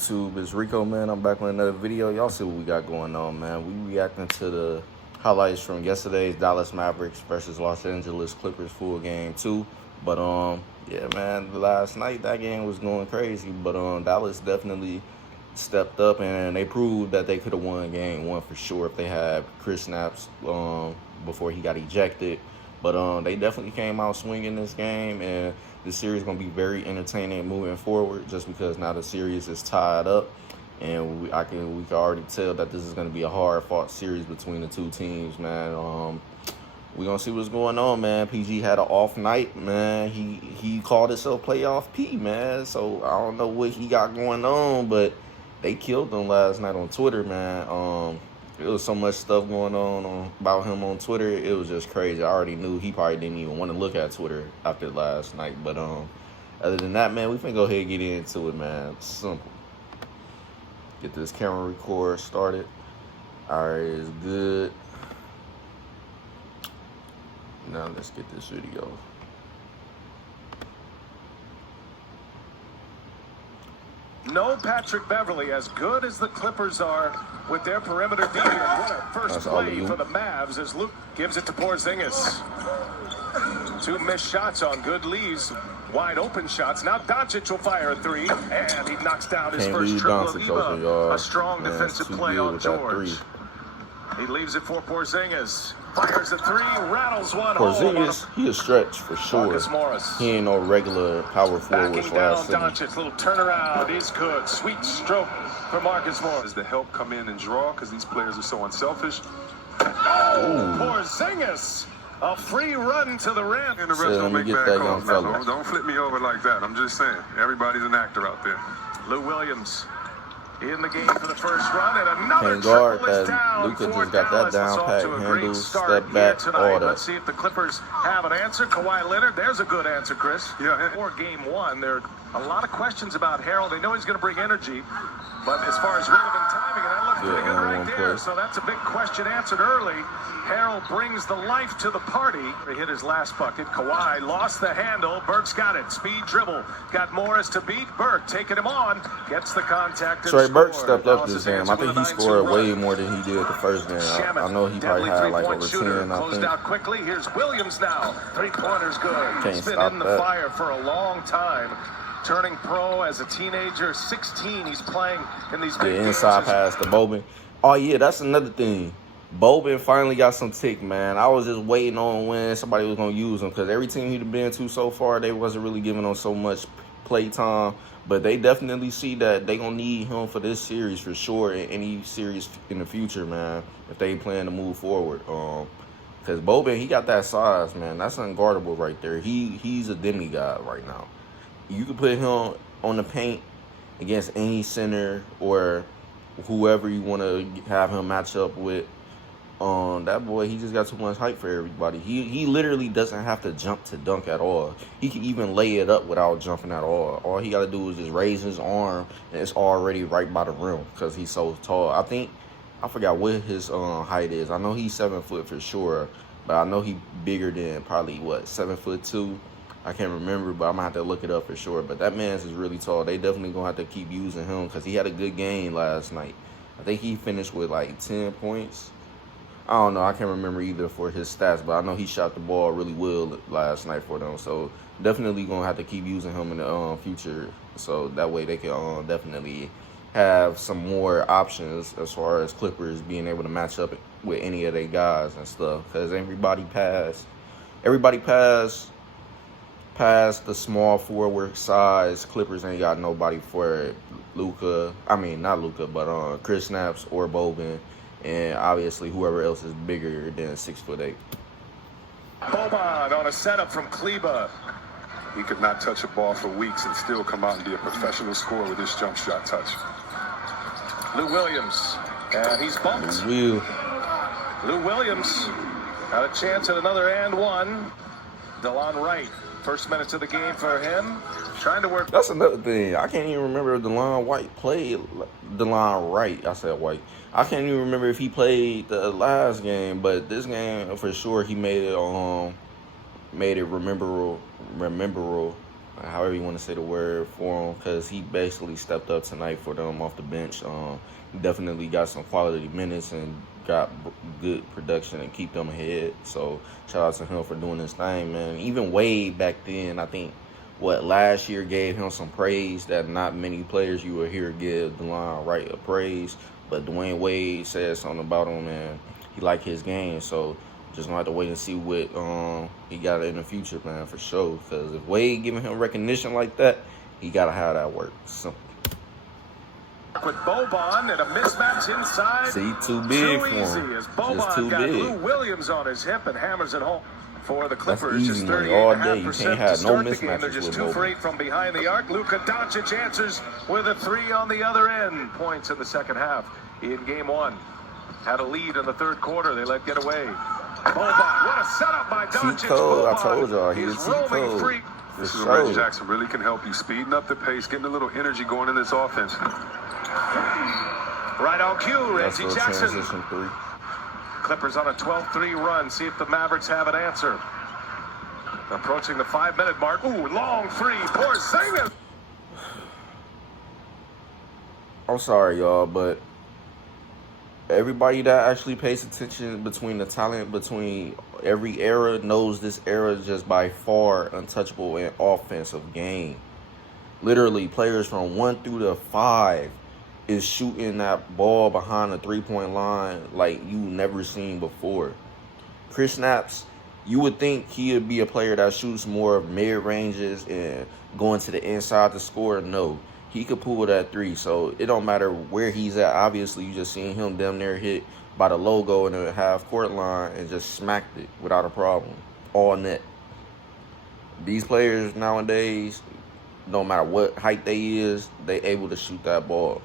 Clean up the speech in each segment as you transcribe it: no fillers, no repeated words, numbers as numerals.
YouTube, it's Rico, man. I'm back with another video. Y'all see what we got going on, man. We reacting to the highlights from yesterday's Dallas Mavericks versus Los Angeles Clippers full game 2. But yeah, man, last night that game was going crazy. But Dallas definitely stepped up and they proved that they could have won game 1 for sure if they had Chris Snaps before he got ejected. But they definitely came out swinging this game, and the series is going to be very entertaining moving forward just because now the series is tied up. And we can already tell that this is going to be a hard-fought series between the two teams, man. We're going to see what's going on, man. PG had an off night, man. He called himself Playoff P, man. So I don't know what he got going on, but they killed him last night on Twitter, man. There was so much stuff going on about him on Twitter. It was just crazy. I already knew he probably didn't even want to look at Twitter after last night. But other than that, man, we finna go ahead and get into it, man. It's simple. Get this camera record started. All right, it's good. Now let's get this video. No Patrick Beverley, as good as the Clippers are with their perimeter defense. What a first play for the Mavs as Luke gives it to Porzingis. 2 missed shots on good leads. Wide open shots. Now Doncic will fire a 3, and he knocks down his first triple. A strong defensive play on George. He leaves it for Porzingis. Fires a 3, rattles one. Porzingis, he a stretch for sure. He ain't no regular power forward. Backing down Doncic, little turnaround is good. Sweet stroke for Marcus Morris. As the help come in and draw, because these players are so unselfish. Oh, Porzingis, a free run to the rim. And the rest don't make bad calls. Don't flip me over like that. I'm just saying, everybody's an actor out there. Lou Williams in the game for the first run, and another can't guard triple is that. down. Luka for just got that down pat, handle, step back, all that. Let's see if the Clippers have an answer. Kawhi Leonard, there's a good answer, Chris. Yeah. For game 1, there are a lot of questions about Harold. They know he's going to bring energy, but as far as relevant timing, and that looks pretty good right there. So that's a big question answered early. Harold brings the life to the party. He hit his last bucket. Kawhi lost the handle. Burke's got it. Speed dribble. Got Morris to beat. Burke taking him on. Gets the contact. Trey Burke stepped up this game. I think he scored way more than he did the first game. I know he probably had like over 10, I think. Out quickly. Here's Williams now. 3-pointers good. Can't He's been stop in the that. fire for a long time. Turning pro as a teenager, 16. He's playing in these big games. Inside pass to Boban. Oh, yeah, that's another thing. Boban finally got some tick, man. I was just waiting on when somebody was going to use him because every team he'd been to so far, they wasn't really giving him so much play time. But they definitely see that they going to need him for this series for sure, in any series in the future, man, if they plan to move forward. Because Boban, he got that size, man. That's unguardable right there. He's a demigod right now. You can put him on the paint against any center or whoever you want to have him match up with. That boy, he just got too much hype for everybody. He literally doesn't have to jump to dunk at all. He can even lay it up without jumping at all. All he got to do is just raise his arm, and it's already right by the rim because he's so tall. I forgot what his height is. I know he's 7 foot for sure, but I know he bigger than probably, what, 7'2". I can't remember, but I'm going to have to look it up for sure. But that man's is really tall. They definitely going to have to keep using him because he had a good game last night. I think he finished with like 10 points. I don't know. I can't remember either for his stats, but I know he shot the ball really well last night for them. So definitely going to have to keep using him in the future. So that way they can definitely have some more options as far as Clippers being able to match up with any of their guys and stuff. Because everybody past the small forward size, Clippers ain't got nobody for it. Luka, I mean, not Luka, but Chris Snaps or Boban. And obviously, whoever else is bigger than 6'8". Boban on a setup from Kleba. He could not touch a ball for weeks and still come out and be a professional scorer with his jump shot touch. Lou Williams, and he's bumped. Lou Williams got a chance at another and one. DeLon Wright First minutes of the game for him. Trying to work. That's another thing. I can't even remember if DeLon White played DeLon Wright. I said White. I can't even remember if he played the last game, but this game for sure he made it rememberable, however you want to say the word for him, because he basically stepped up tonight for them off the bench. He definitely got some quality minutes and got good production and keep them ahead. So shout out to him for doing this thing, man. Even Wade back then, I think last year gave him some praise that not many players you will hear give DeLon Wright a praise, but Dwayne Wade said something about him and he liked his game. So just gonna have to wait and see what he got in the future, man, for sure. Because if Wade giving him recognition like that, he gotta have that work. Simple. With Boban and a mismatch inside. See, too big for him. As Boban got Lou Williams on his hip and hammers it home. For the Clippers, just 38.5% to start the game. They're just 2 for 8 from behind the arc. Luka Doncic answers with a 3 on the other end. Points in the second half in game 1. Had a lead in the third quarter. They let get away. Boban, what a setup by Doncic. I told y'all, he's rolling free. This is where Reggie Jackson really can help you, speeding up the pace, getting a little energy going in this offense. Right on cue, Reggie Jackson. Transition 3. Clippers on a 12-3 run. See if the Mavericks have an answer. Approaching the 5-minute mark. Ooh, long three. Porzingis. I'm sorry, y'all, but everybody that actually pays attention between the talent between every era knows this era is just by far untouchable in offensive game. Literally, players from 1 through to 5 is shooting that ball behind the three-point line like you never seen before. Chris Snaps, you would think he would be a player that shoots more mid-ranges and going to the inside to score. No, he could pull that 3, so it don't matter where he's at. Obviously, you just seen him damn near hit by the logo in the half-court line and just smacked it without a problem. All net. These players nowadays, no matter what height they able to shoot that ball.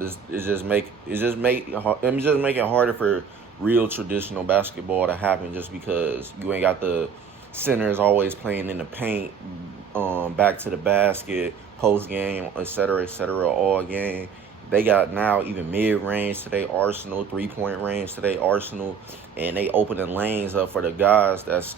It just make it harder for real traditional basketball to happen, just because you ain't got the centers always playing in the paint, back to the basket, post game, etc., all game. They got now even mid range to their arsenal, 3-point range to their arsenal, and they opening lanes up for the guys that's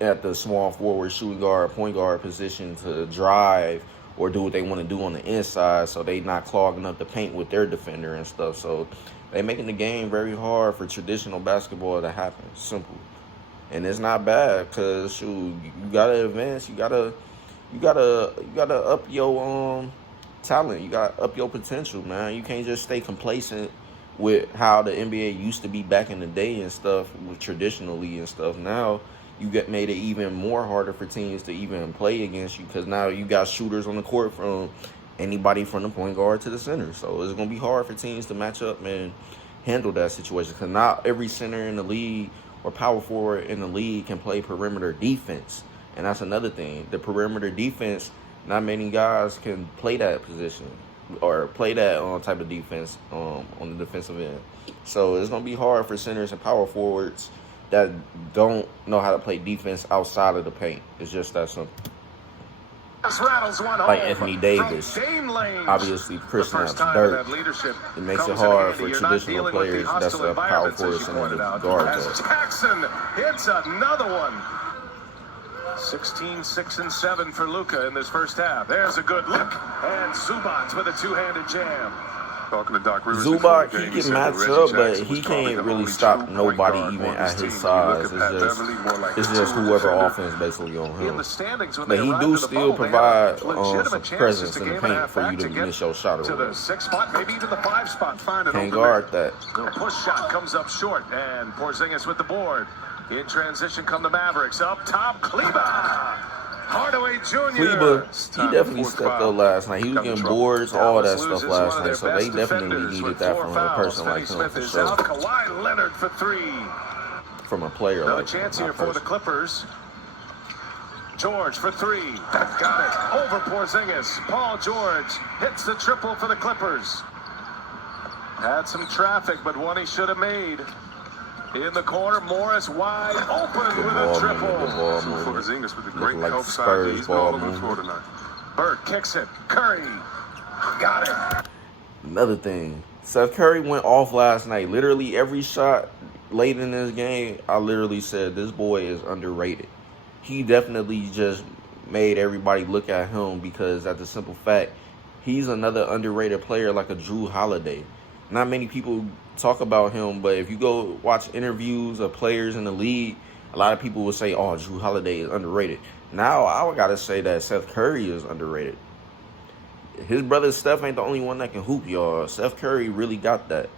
at the small forward, shooting guard, point guard position to drive or do what they want to do on the inside, so they not clogging up the paint with their defender and stuff. So they making the game very hard for traditional basketball to happen. Simple. And it's not bad, because shoot, you gotta advance, you gotta up your talent, you gotta up your potential, man. You can't just stay complacent with how the NBA used to be back in the day and stuff, with traditionally and stuff. Now you made it even more harder for teams to even play against you, because now you got shooters on the court from anybody from the point guard to the center. So it's going to be hard for teams to match up and handle that situation, because not every center in the league or power forward in the league can play perimeter defense. And that's another thing. The perimeter defense, not many guys can play that position or play that type of defense on the defensive end. So it's going to be hard for centers and power forwards that don't know how to play defense outside of the paint. It's just that simple. Like Anthony Davis, obviously Chris Snaps, Dirk. It makes it hard for traditional players that's a power forward center to guard that. Jackson hits another one. 16, 6, and 7 for Luka in this first half. There's a good look, and Zubac with a two-handed jam. Talking to Doc Rivers, Zubac, he can match up, but he can't really stop nobody even at his size. It's just whoever offense basically on him. But he do still provide some presence in the paint for you to miss your shot or whatever. To the 6 spot, maybe even the 5 spot. Can't guard that. The push shot comes up short, and Porzingis with the board. In transition come the Mavericks. Up top, Kleba. Hardaway Jr. Kleba, he definitely stepped up last night. He was getting boards, all that stuff last night. So they definitely needed that from a person like him, for sure. Kawhi Leonard for 3. From a player like him. Another chance here for the Clippers. George for 3. Got it. Over Porzingis. Paul George hits the triple for the Clippers. Had some traffic, but one he should have made. In the corner, Morris wide open with a triple. For Porzingis with the great like help Spurs side. He's ball all over the floor movement. tonight. Burke kicks it. Curry got it. Another thing, Seth Curry went off last night. Literally every shot late in this game, I literally said this boy is underrated. He definitely just made everybody look at him because at the simple fact, he's another underrated player like a Drew Holiday. Not many people talk about him, but if you go watch interviews of players in the league, a lot of people will say, oh, Drew Holiday is underrated. Now, I got to say that Seth Curry is underrated. His brother Steph ain't the only one that can hoop, y'all. Seth Curry really got that.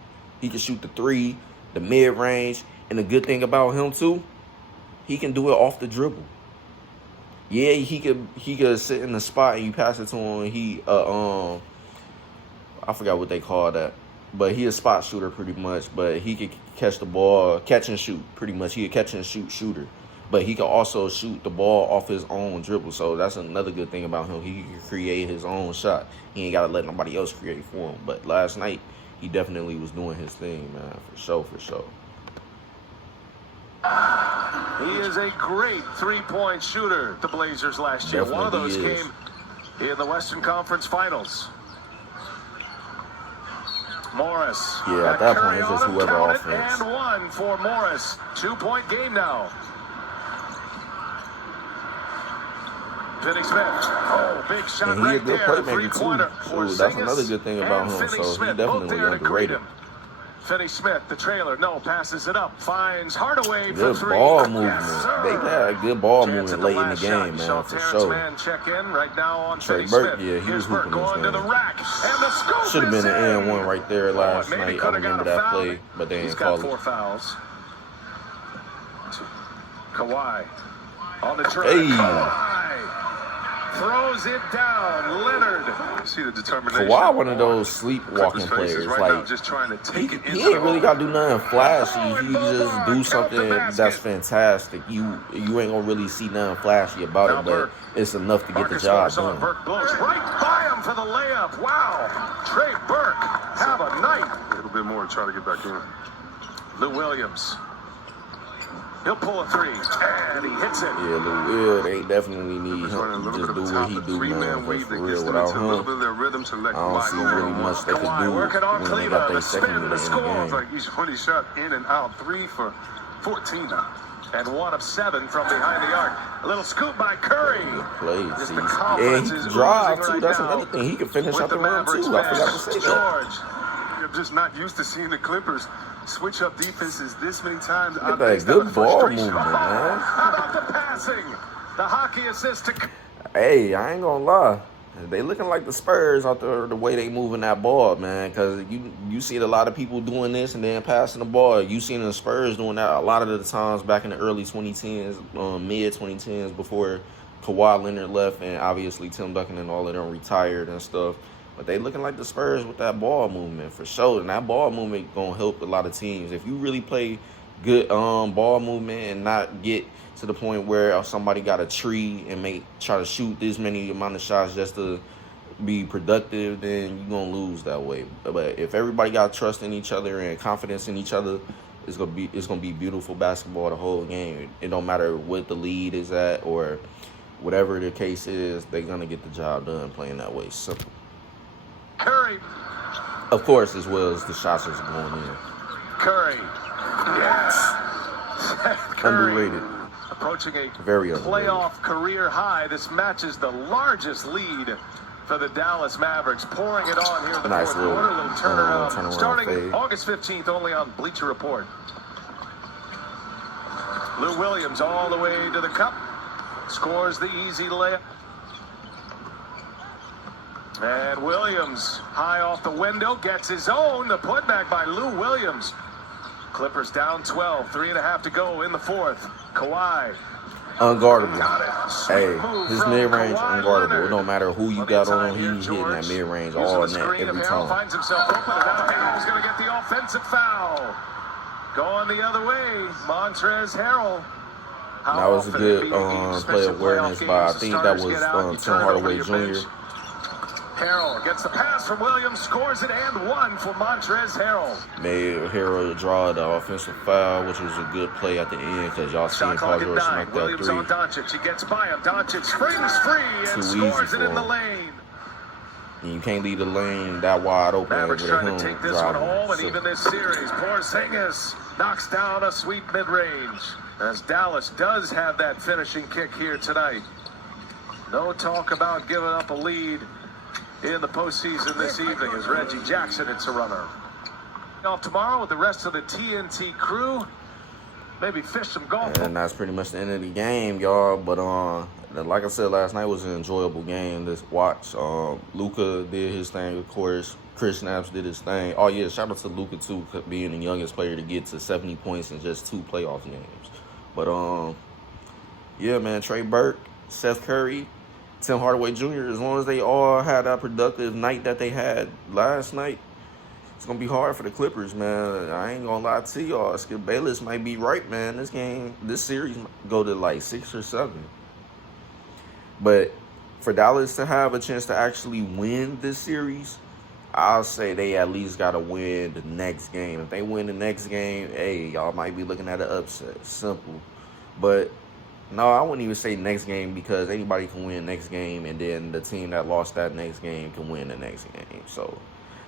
He can shoot the three, the mid-range, and the good thing about him, too, he can do it off the dribble. Yeah, he could sit in the spot and you pass it to him. I forgot what they call that. But he a spot shooter pretty much. But he could catch the ball, catch and shoot pretty much. He a catch and shoot shooter. But he could also shoot the ball off his own dribble. So that's another good thing about him. He can create his own shot. He ain't got to let nobody else create for him. But last night, he definitely was doing his thing, man. For sure. He is a great three-point shooter, the Blazers last year. Definitely One of those is. came in the Western Conference Finals. Morris. Yeah, at that point, it's just whoever offense. And one for Morris. 2-point game now. Finney Smith. Oh, big shot And he right a good there. playmaker, too. That's another good thing about him. So he definitely underrated. Finney Smith, the trailer, passes it up, finds Hardaway for Good three. ball movement. Yes, They had good ball Chance movement at late in the last game, shot. man, for Terrence sure. Mann check in right now on Trey Finney Burke, Smith. yeah, he Here's was hooping Burke this going to the game. rack, and the scoop Should have been is an in. and one right there last maybe night. I coulda got remember a that foul. play, but they He's didn't got call 4 it. fouls. Kawhi on the try. Hey. Kawhi throws it down. Leonard. See the determination. Kawhi, one of those sleepwalking Clippers faces players. right now, Like, just trying to take it he into ain't really got to do nothing flashy. He just do Count something the basket. that's fantastic. You ain't gonna really see nothing flashy about Now it, but Burke. it's enough to get the Marcus job Morris on. done. Burke blows right by him for the layup. Wow. Trey Burke, have a night. A little bit more to try to get back in. Lou Williams. He'll pull a three, and he hits it. Yeah, Lou Will, they definitely need He's running a him to little just bit do of what top, he the do, man. three-man For weave that real, gets them without into a little bit him, of their rhythm to let I don't Kawhi see go really one-on-one. much they could Kawhi do working on when they got Cleveland. their The second spin, the minute in the score. game. Like he's when he shot in and out 3 for 14 now. And 1 of 7 from behind the arc. A little scoop by Curry. Good plays. Just See, the and confidence he is can drive, oozing too. right That's now another thing. He can finish with out the the run, Mavericks too. I forgot to say that. George. I'm just not used to seeing the Clippers switch up defenses this many times. Look at that good ball movement, man. How about the passing? The hockey assist to... Hey, I ain't gonna lie. They looking like the Spurs out there, the way they moving that ball, man. Because you see a lot of people doing this and then passing the ball. You seen the Spurs doing that a lot of the times back in the early 2010s, mid-2010s, before Kawhi Leonard left and obviously Tim Duncan and all of them retired and stuff. But they looking like the Spurs with that ball movement for sure. And that ball movement going to help a lot of teams. If you really play good ball movement and not get to the point where somebody got a tree and try to shoot this many amount of shots just to be productive, then you're going to lose that way. But if everybody got trust in each other and confidence in each other, it's gonna be beautiful basketball the whole game. It don't matter what the lead is at or whatever the case is, they're going to get the job done playing that way. Simple. Curry. Of course, as well as the shots is going in. Curry. Yes. Curry. Underrated. Approaching a Very underrated. playoff career high. This matches the largest lead for the Dallas Mavericks. Pouring it on here in the Nice fourth quarter. Little turnaround. turnaround Starting fade. August 15th only on Bleacher Report. Lou Williams all the way to the cup. Scores the easy layup. And Williams, high off the window, gets his own. The putback by Lou Williams. Clippers down 12, 3.5 to go in the fourth. Kawhi. Unguardable. Got it. Sweet Hey, move his from mid-range Kawhi unguardable. Leonard. It don't matter who you Plenty got of time on him, here, he's hitting that George. mid-range Using all the net screen, every if Harrell time. finds himself open, and now Harrell's going to get the offensive foul. Going the other way, Montrezl Harrell. How That was a often good in NBA games, play especially awareness playoff by, I games, the think that starters was get out, you Tim turn over Hardaway your Jr. bench. Harrell gets the pass from Williams, scores it, and one for Montrezl Harrell. Made Harrell draw the offensive foul, which was a good play at the end because y'all seen Paul George smack that Williams on three. Doncic. He gets by him. Doncic springs free and scores it in the lane. And you can't leave the lane that wide open. Mavericks with trying him to take this one home and even this series. Porzingis knocks down a sweet mid-range as Dallas does have that finishing kick here tonight. No talk about giving up a lead in the postseason this evening as Reggie Jackson hits a runner. Off tomorrow with the rest of the TNT crew. Maybe fish some golf. And that's pretty much the end of the game, y'all. But like I said, last night was an enjoyable game to watch. Luka did his thing, of course. Chris Snaps did his thing. Oh yeah, shout out to Luka too, being the youngest player to get to 70 points in just 2 playoff games. But yeah, man, Trey Burke, Seth Curry, Tim Hardaway Jr., as long as they all had that productive night that they had last night, it's going to be hard for the Clippers, man. I ain't going to lie to y'all. Skip Bayless might be right, man. This series might go to like 6 or 7. But for Dallas to have a chance to actually win this series, I'll say they at least got to win the next game. If they win the next game, hey, y'all might be looking at an upset. Simple. But no, I wouldn't even say next game because anybody can win next game, and then the team that lost that next game can win the next game. So,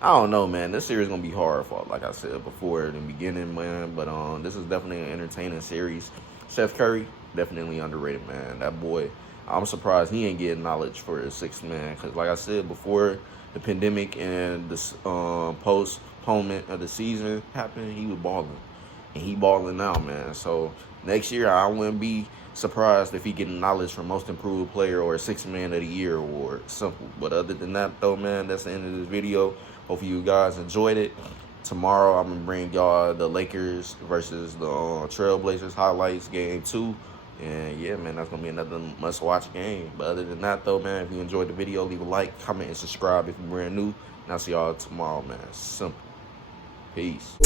I don't know, man. This series is going to be hard for, like I said before in the beginning, man. But this is definitely an entertaining series. Seth Curry, definitely underrated, man. That boy, I'm surprised he ain't getting knowledge for his 6th man. Because, like I said, before the pandemic and the postponement of the season happened, he was balling. And he balling now, man. So, next year, I wouldn't be surprised if he getting knowledge from Most Improved Player or 6th Man of the Year award. Simple. But other than that, though, man, that's the end of this video. Hopefully you guys enjoyed it. Tomorrow I'm going to bring y'all the Lakers versus the Trailblazers highlights game 2. And yeah, man, that's going to be another must-watch game. But other than that, though, man, if you enjoyed the video, leave a like, comment, and subscribe if you're brand new. And I'll see y'all tomorrow, man. Simple. Peace.